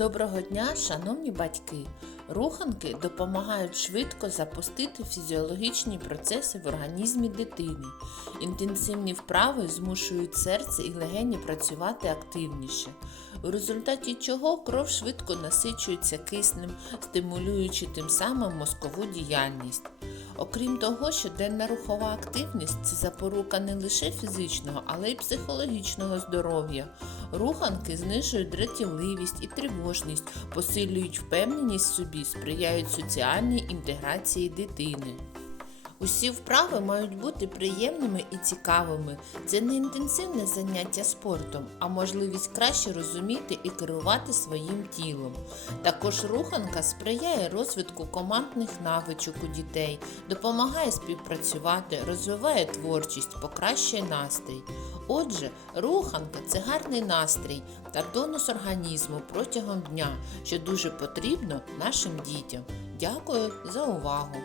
Доброго дня, шановні батьки! Руханки допомагають швидко запустити фізіологічні процеси в організмі дитини. Інтенсивні вправи змушують серце і легені працювати активніше, у результаті чого кров швидко насичується киснем, стимулюючи тим самим мозкову діяльність. Окрім того, щоденна рухова активність це запорука не лише фізичного, але й психологічного здоров'я. Руханки знижують дратівливість і тривожність, посилюють впевненість в собі, сприяють соціальній інтеграції дитини. Усі вправи мають бути приємними і цікавими. Це не інтенсивне заняття спортом, а можливість краще розуміти і керувати своїм тілом. Також руханка сприяє розвитку командних навичок у дітей, допомагає співпрацювати, розвиває творчість, покращує настрій. Отже, руханка це гарний настрій та тонус організму протягом дня, що дуже потрібно нашим дітям. Дякую за увагу!